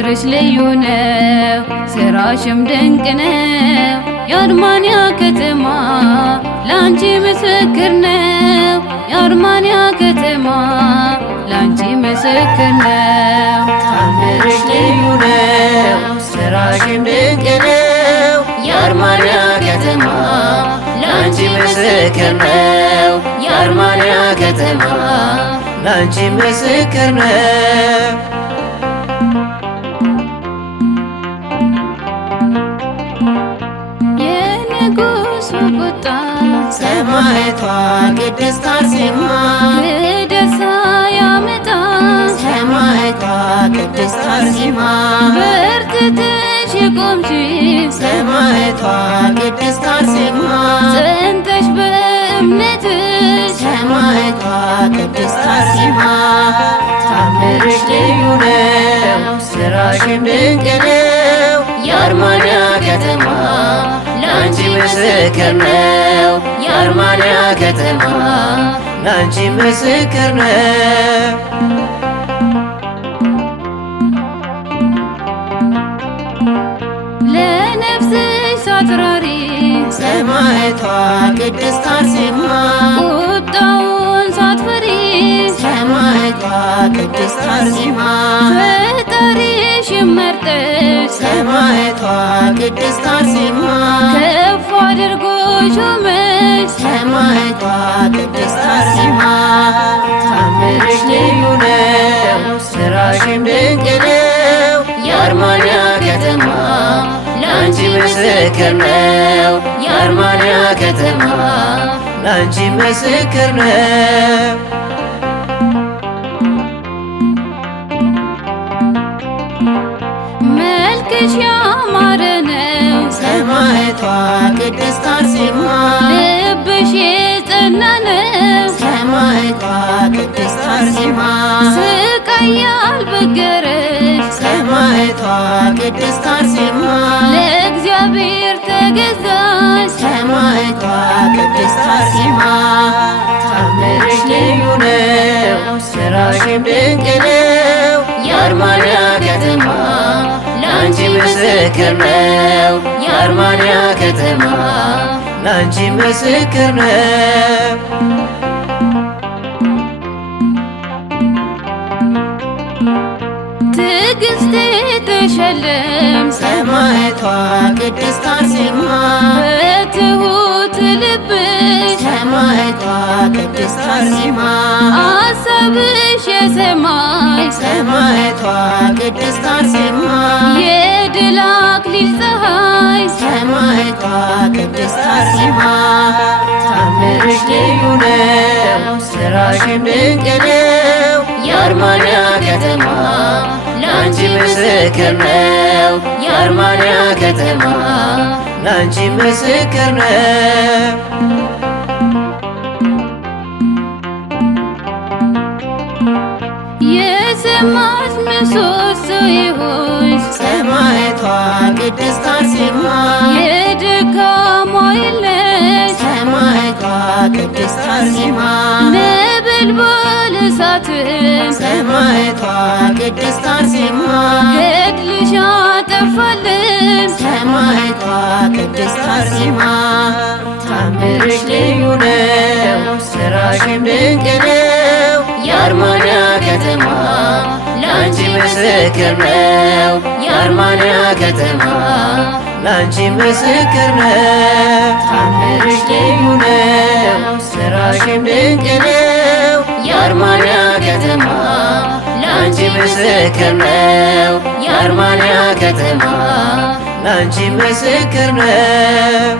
ታምርሽ ልዩ ነው፣ ስራሽም ድንቅ ነው። የአርማንያ ከተማ ላንቺ ምስክር ነው። የአርማንያ ከተማ ላንቺ ምስክር ነው። ታምርሽ ልዩ ነው፣ ስራሽም ድንቅ ነው። የአርማንያ ከተማ ላንቺ ምስክር ነው። የአርማንያ ከተማ ላንቺ ምስክር ነው። የንጉሡ ቁጣ ሰማዕቷ ቅድስት አርሴማ ልደሳ ያመጣ ሰማዕቷ ቅድስት አርሴማ በርትተሽ የቆምሽ ሰማዕቷ ቅድስት አርሴማ ጸንተሽ በእምነትሽ ሰማዕቷ ቅድስት አርሴማ ታምርሽ ልዩ ነው፣ ስራሽም ድንቅ ነው። የአርማንያ ከተማ ላንቺ ምስክር ነው። የአርማንያ ከተማ ላንቺ ምስክር ነው። ለነፍስሽ ሳትራሪ ሰማዕቷ ቅድስት አርሴማ ቁጣውን ሳትፈሪ ሰማዕቷ ቅድስት አርሴማ ፈጣሪሽን መርጠሽ ሰማዕቷ ቅድስት አርሴማ ከፍ አድርጎ ሾመሽ ሰማዕቷ ቅድስት አርሴማ ታምርሽ ልዩ ነው፣ ስራሽም ድንቅ ነው። የአርማንያ ከተማ ላንቺ ምስክር ነው። የአርማንያ ከተማ ላንቺ ምስክር ነው። መልክሽ ያማረ ነው ሰማዕቷ ቅድስት አርሴማ ልብሽ የጸና ነው ሰማዕቷ ቅድስት አርሴማ ስቃይ ያልበገረሽ ሰማዕቷ ቅድስት አርሴማ ለእግዚአብሔር ተገዛሽ ሰማዕቷ ቅድስት አርሴማ ታምርሽ ልዩ ነው፣ ስራሽም ድንቅ ነው። የአርማንያ ከተማ ላንቺ ምስክር ነው። የአርማንያ ከተማ ላንቺ ምስክር ነው። ትዕግስት ተሸለም ሰማዕቷ ቅድስት አርሴማ በትሁት ልብሽ ሰማዕቷ ቅድስት አርሴማ አሳብሽ የሰማይ ሰማዕቷ ቅድስት አርሴማ የድል አክሊል ፀሐይ ሰማዕቷ ቅድስት አርሴማ ታምርሽ ልዩ ነው፣ ስራሽም ድንቅ ነው። የአርማንያ ከተማ ላንቺ ምስክር ነው። የአርማንያ ከተማ ላንቺ ምስክር ነው። የሰማት ምሰሶ የሆንሽ ሰማዕቷ ቅድስት አርሴማ የድካሟ የለሽ ሰማዕቷ ቅድስት አርሴማ ነበልባል እሳትን ሰማዕቷ ቅድስት አርሴማ ገድልሽ አጠፋልን ሰማዕቷ ቅድስት አርሴማ ታምርሽ ልዩ ነው፣ ስራሽም ድንቅ ነው። የአርማንያ ከተማ ላንቺ ምስክር ነው። የአርማንያ ከተማ ላንቺ ምስክር ነው። ታምርሽ ልዩ ነው፣ ስራሽም ድንቅ ነው። የአርማንያ ከተማ ላንቺ ምስክር ነው። የአርማንያ ከተማ ላንቺ ምስክር ነው።